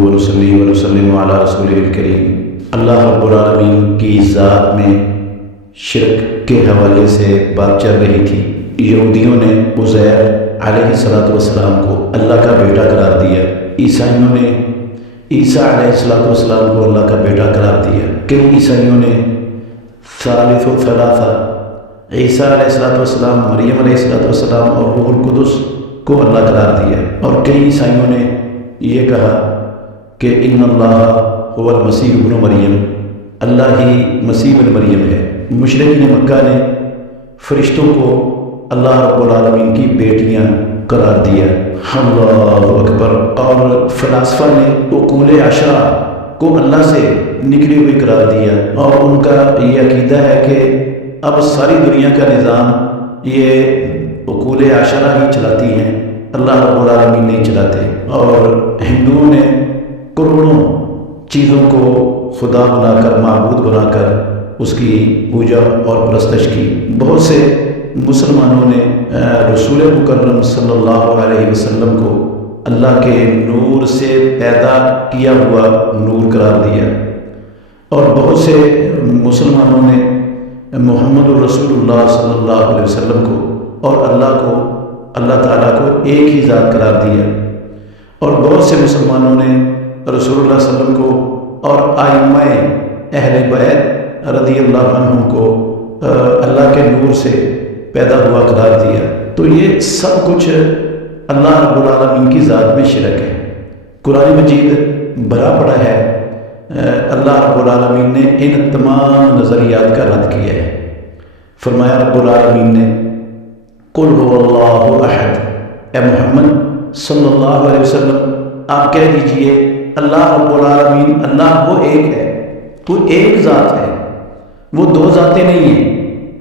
ونصلی ونسلم علی رسولہ الکریم۔ اللہ رب العالمین کی ذات میں شرک کے حوالے سے بات چل رہی تھی۔ یہودیوں نے عزیر علیہ السلام کو اللہ کا بیٹا قرار دیا، عیسائیوں نے عیسیٰ علیہ السلام کو اللہ کا بیٹا قرار دیا۔ کئی عیسائیوں نے ثالث و ثلاثہ عیسیٰ علیہ السلام، مریم علیہ السلام اور روح القدس کو اللہ قرار دیا، اور کئی عیسائیوں نے یہ کہا کہ ان اللہ هو المسیح ابن مریم، اللہ ہی مسیح ابن مریم ہے۔ مشرکین مکہ نے فرشتوں کو اللہ رب العالمین کی بیٹیاں قرار دیا، اللہ اکبر۔ اور فلاسفہ نے عقول عشرہ کو اللہ سے نکلی ہوئی قرار دیا، اور ان کا یہ عقیدہ ہے کہ اب ساری دنیا کا نظام یہ عقول عشرہ ہی چلاتی ہیں، اللہ رب العالمین نہیں چلاتے۔ اور ہندوؤں نے کروڑوں چیزوں کو خدا بنا کر، معبود بنا کر اس کی پوجا اور پرستش کی۔ بہت سے مسلمانوں نے رسول مکرم صلی اللہ علیہ وسلم کو اللہ کے نور سے پیدا کیا ہوا نور قرار دیا، اور بہت سے مسلمانوں نے محمد الرسول اللہ صلی اللہ علیہ وسلم کو اور اللہ تعالیٰ کو ایک ہی ذات قرار دیا، اور بہت سے مسلمانوں نے رسول اللہ صلی اللہ علیہ وسلم کو اور ائمہ اہل بیت رضی اللہ عنہم کو اللہ کے نور سے پیدا ہوا قرار دیا۔ تو یہ سب کچھ اللہ رب العالمین کی ذات میں شرک ہے۔ قرآن مجید بھرا پڑا ہے، اللہ رب العالمین نے ان تمام نظریات کا رد کیا ہے۔ فرمایا رب العالمین نے قل هو اللہ احد، اے محمد صلی اللہ علیہ وسلم آپ کہہ دیجئے اللہ رب العالمین، اللہ وہ ایک ہے، وہ ایک ذات ہے، وہ دو ذاتیں نہیں ہیں،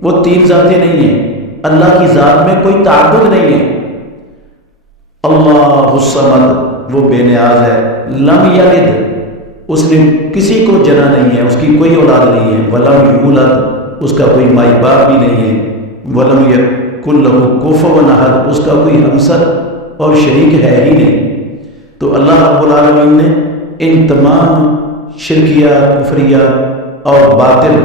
وہ تین ذاتیں نہیں ہیں، اللہ کی ذات میں کوئی تعدد نہیں ہے۔ اللہ الصمد، وہ بے نیاز ہے، لم یلد، اس نے کسی کو جنا نہیں ہے، اس کی کوئی اولاد نہیں ہے، ولم یولد، اس کا کوئی مائی باپ بھی نہیں ہے، ولم یکن لہ کفوا احد، اس کا کوئی ہمسر اور شریک ہے ہی نہیں۔ تو اللہ رب العالمین نے ان تمام شرکیہ، کفریہ اور باطل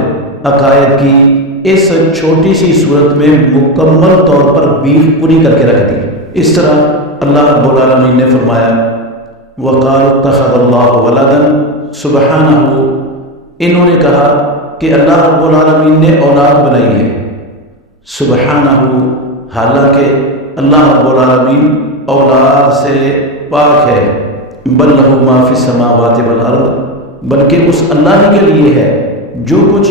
عقائد کی اس چھوٹی سی صورت میں مکمل طور پر بیف پوری کر کے رکھ دی۔ اس طرح اللہ رب العالمین نے فرمایا وَقَالُوا اتَّخَذَ اللَّهُ وَلَدًا سبحانہ، انہوں نے کہا کہ اللہ رب العالمین نے اولاد بنائی ہے، سبحانہ، حالانکہ اللہ رب العالمین اولاد سے پاک ہے، بل لہ ما فی السماوات والارض، بلکہ اس اللہ ہی کے لیے ہے جو کچھ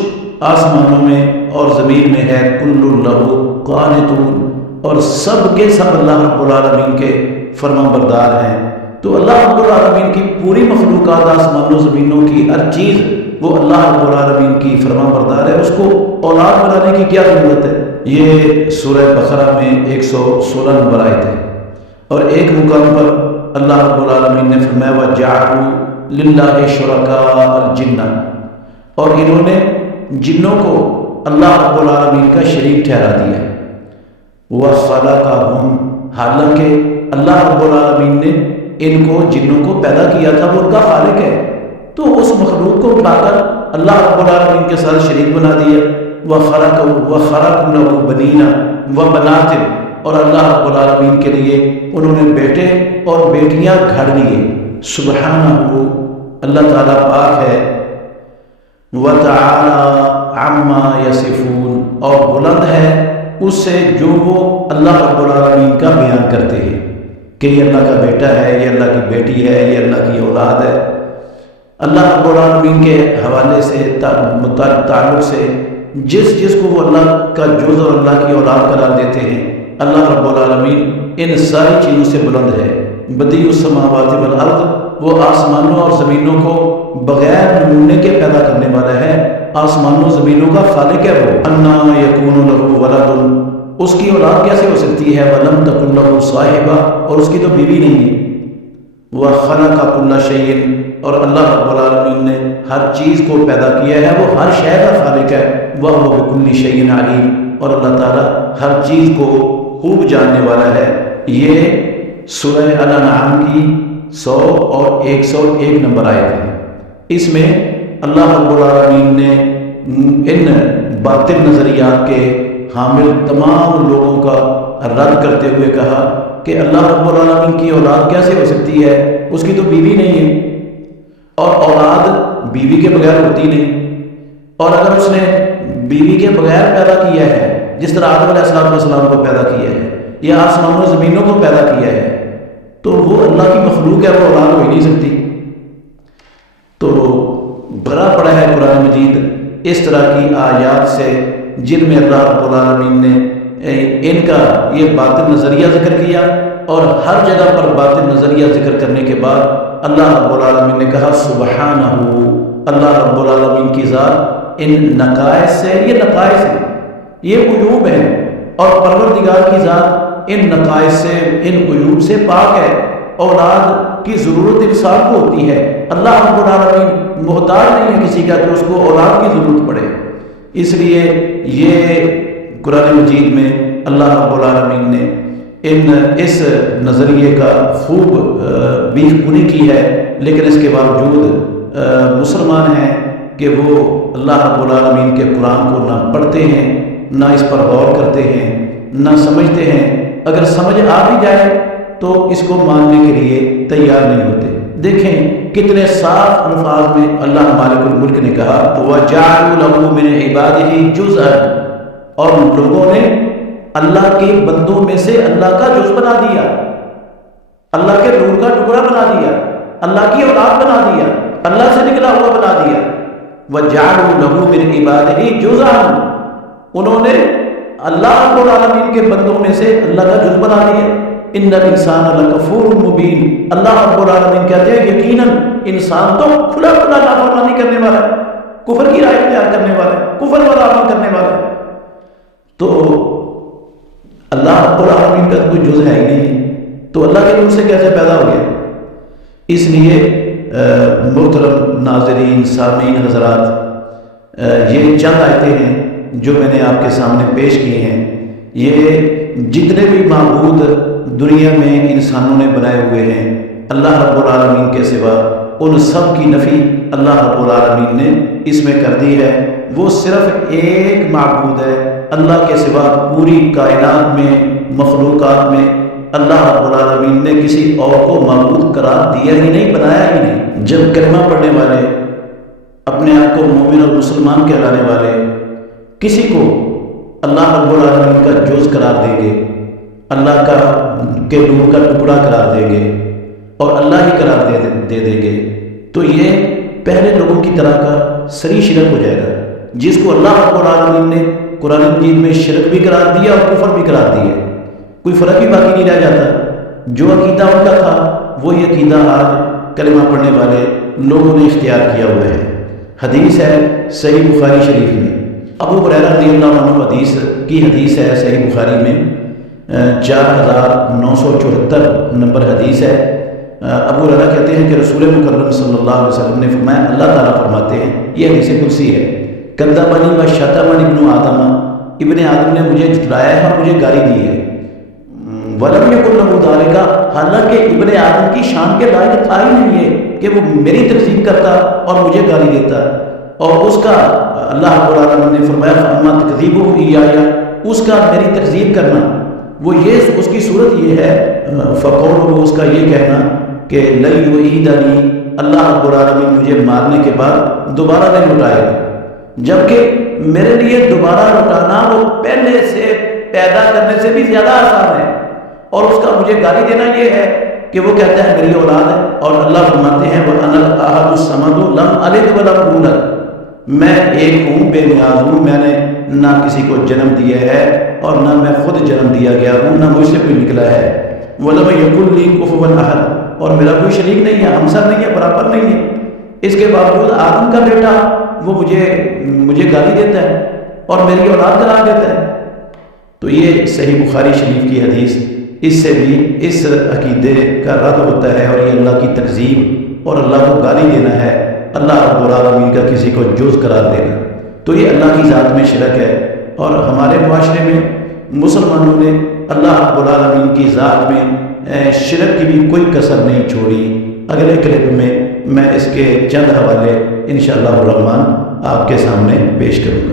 آسمانوں میں اور زمین میں ہے، کل لہ قانتون، اور سب کے سب اللہ رب العالمین کے فرما بردار ہیں۔ تو اللہ رب العالمین کی پوری مخلوقات، آسمانوں زمینوں کی ہر چیز، وہ اللہ رب العالمین کی فرما بردار ہے، اس کو اولاد بنانے کی کیا ضرورت ہے؟ یہ سورہ بقرہ میں 116 نمبر آیت ہے۔ اور ایک مقام پر اللہ رب العالمین نے فرمایا وَجَعَلُوا لِلَّهِ شُرَكَاءَ الْجِنَّ، اور انہوں نے جنوں کو اللہ رب العالمین کا شریک ٹھہرا دیا۔ وَخَلَقَهُمْ، حالانکہ اللہ رب العالمین نے ان کو جنوں کو پیدا کیا تھا، وہ ان کا خالق ہے، تو اس مخلوق کو بلا کر اللہ رب العالمین کے ساتھ شریک بنا دیا۔ وَخَلَقُوا لَهُ بَنِينَ وَبَنَاتٍ، اور اللہ رب العالمین کے لیے انہوں نے بیٹے اور بیٹیاں گھڑ دیے۔ سبحانہ، اللہ تعالیٰ پاک ہے، وَتَعَالَى عَمَّا يَصِفُونَ، اور بلند ہے اس سے جو وہ اللہ رب العالمین کا بیان کرتے ہیں کہ یہ اللہ کا بیٹا ہے، یہ اللہ کی بیٹی ہے، یہ اللہ کی اولاد ہے۔ اللہ رب العالمین کے حوالے سے، تعلق سے جس کو وہ اللہ کا جز اور اللہ کی اولاد قرار دیتے ہیں، اللہ رب العالمین ان ساری چیزوں سے بلند ہے۔ بدیع السماوات والارض، وہ آسمانوں اور زمینوں کو بغیر نمونے کے پیدا کرنے والا ہے، آسمانوں زمینوں کا خالق ہے وہ۔ انا یکون لہ ولد، اس کی اولاد کیسے ہو سکتی ہے؟ ولم تکن لہ صاحبہ، اور اس کی تو بیوی نہیں ہے۔ وخلق کل شیء، اور اللہ رب العالمین نے ہر چیز کو پیدا کیا ہے، وہ ہر شے کا خالق ہے۔ وہو بکل شیء علیم، اور اللہ تعالیٰ ہر چیز کو خوب جاننے والا ہے۔ یہ سورہ الانعام کی 100 اور 101 نمبر آیت ہے۔ اس میں اللہ رب العالمین نے ان باطل نظریات کے حامل تمام لوگوں کا رد کرتے ہوئے کہا کہ اللہ رب العالمین کی اولاد کیسے ہو سکتی ہے، اس کی تو بیوی نہیں ہے، اور اولاد بیوی کے بغیر ہوتی نہیں، اور اگر اس نے بیوی کے بغیر پیدا کیا ہے، جس طرح آدم علیہ السلام کو پیدا کیا ہے یا آسمانوں و زمینوں کو پیدا کیا ہے، تو وہ اللہ کی مخلوق ہے، وہ اولاد ہو ہی نہیں سکتی۔ تو بھرا پڑا ہے قرآن مجید اس طرح کی آیات سے جن میں اللہ رب العالمین نے ان کا یہ باطل نظریہ ذکر کیا، اور ہر جگہ پر باطل نظریہ ذکر کرنے کے بعد اللہ رب العالمین نے کہا سبحانہ، اللہ رب العالمین کی ذات ان نقائص سے، یہ نقائص ہیں، یہ عیوب ہیں، اور پروردگار کی ذات ان نقائص سے، ان عیوب سے پاک ہے۔ اولاد کی ضرورت انسان کو ہوتی ہے، اللہ رب العالمین محتاج نہیں ہے کسی کا کہ اس کو اولاد کی ضرورت پڑے۔ اس لیے یہ قرآن مجید میں اللہ رب العالمین نے اس نظریے کا خوب بیخ کنی کی ہے، لیکن اس کے باوجود مسلمان ہیں کہ وہ اللہ رب العالمین کے قرآن کو نہ پڑھتے ہیں، نہ اس پر غور کرتے ہیں، نہ سمجھتے ہیں۔ اگر سمجھ آ بھی جائے تو اس کو ماننے کے لیے تیار نہیں ہوتے۔ دیکھیں کتنے صاف الفاظ میں اللہ مالک الملک نے کہا وَجَعَلُوا لَهُ مِنْ عِبَادِهِ جُزْءًا، اور لوگوں نے اللہ کے بندوں میں سے اللہ کا جز بنا دیا، اللہ کے نور کا ٹکڑا بنا دیا، اللہ کی اولاد بنا دیا، اللہ سے نکلا ہوا بنا دیا۔ وَجَعَلُوا لَهُ مِنْ عِبَادِهِ جُزْءًا، انہوں نے اللہ رب العالمین کے بندوں میں سے اللہ کا جز بنا دیا۔ ان الانسان لکفور مبین، اللہ رب العالمین کہتے ہیں یقیناً انسان تو کھلا کھلا نافرمانی کرنے والا ہے، کفر کی رائے اختیار کرنے والا ہے، کفر والا عمل کرنے والا ہے۔ تو اللہ رب العالمین کا کوئی جز ہے ہی نہیں، تو اللہ کے نور سے کیسے پیدا ہو گیا؟ اس لیے محترم ناظرین، سامعین حضرات، یہ چند آیتیں ہیں جو میں نے آپ کے سامنے پیش کی ہیں۔ یہ جتنے بھی معبود دنیا میں انسانوں نے بنائے ہوئے ہیں اللہ رب العالمین کے سوا، ان سب کی نفی اللہ رب العالمین نے اس میں کر دی ہے۔ وہ صرف ایک معبود ہے اللہ کے سوا، پوری کائنات میں، مخلوقات میں اللہ رب العالمین نے کسی اور کو معبود قرار دیا ہی نہیں، بنایا ہی نہیں۔ جب کلمہ پڑھنے والے، اپنے آپ کو مومن اور مسلمان کہلانے والے کسی کو اللہ رب العالمین کا جز قرار دیں گے، اللہ کا کے نور کا ٹکڑا قرار دیں گے اور اللہ ہی قرار دے دیں گے، تو یہ پہلے لوگوں کی طرح کا سری شرک ہو جائے گا، جس کو اللہ رب العالمین نے قرآن مجید میں شرک بھی قرار دیا اور کفر بھی قرار دیا، کوئی فرق بھی باقی نہیں رہ جاتا۔ جو عقیدہ ان کا تھا وہی عقیدہ آج کلمہ پڑھنے والے لوگوں نے اختیار کیا ہوا ہے۔ حدیث ہے صحیح بخاری شریف میں، ابو ہریرہ رضی اللہ عنہ حدیث ہے صحیح بخاری میں 4974 نمبر حدیث ہے۔ ابو ہریرہ کہتے ہیں کہ رسول مکرم صلی اللہ علیہ وسلم نے فرمایا، اللہ تعالیٰ فرماتے ہیں، یہ حدیث قدسی ہے، کذبنی و شتمنی ابن آدم، ابن آدم نے مجھے جھٹلایا ہے اور مجھے گالی دی ہے۔ ولم یکن لہ ذالک، حالانکہ ابن آدم کی شان کے لائق تھا ہی نہیں ہے کہ وہ میری تکذیب کرتا اور مجھے گالی دیتا، اور اس کا اللہ رب العالمین نے فرمایا فاما تکذیبہ ایایا، اس کا میری تکذیب کرنا، وہ یہ اس کی صورت یہ ہے فقولہ، اس کا یہ کہنا کہ لن یعیدنی، اللہ رب العالمین مجھے مارنے کے بعد دوبارہ نہیں لٹائے گا، جبکہ میرے لیے دوبارہ لٹانا وہ پہلے سے پیدا کرنے سے بھی زیادہ آسان ہے، اور اس کا مجھے گالی دینا یہ ہے کہ وہ کہتا ہے میری اولاد ہے، اور اللہ فرماتے ہیں وَأَنَا الْأَحَدُ الصَّمَدُ لَمْ أَلِدْ وَلَمْ أُولَدْ، میں ایک ہوں، بے نیاز ہوں، میں نے نہ کسی کو جنم دیا ہے اور نہ میں خود جنم دیا گیا ہوں، نہ مجھ سے کوئی نکلا ہے۔ وَلَمْ يَكُنْ لِي كُفُوًا أَحَدٌ، اور میرا کوئی شریک نہیں ہے، ہمسر نہیں ہے، برابر نہیں ہے۔ اس کے باوجود آدم کا بیٹا وہ مجھے گالی دیتا ہے اور میری اولاد قرار دیتا ہے۔ تو یہ صحیح بخاری شریف کی حدیث، اس سے بھی اس عقیدے کا رد ہوتا ہے، اور یہ اللہ کی تکذیب اور اللہ کو گالی دینا ہے، اللہ رب العالمین کا کسی کو جز قرار دینا، تو یہ اللہ کی ذات میں شرک ہے۔ اور ہمارے معاشرے میں مسلمانوں نے اللہ رب العالمین کی ذات میں شرک کی بھی کوئی کسر نہیں چھوڑی۔ اگلے کلپ میں اس کے چند حوالے انشاءاللہ الرحمن آپ کے سامنے پیش کروں گا۔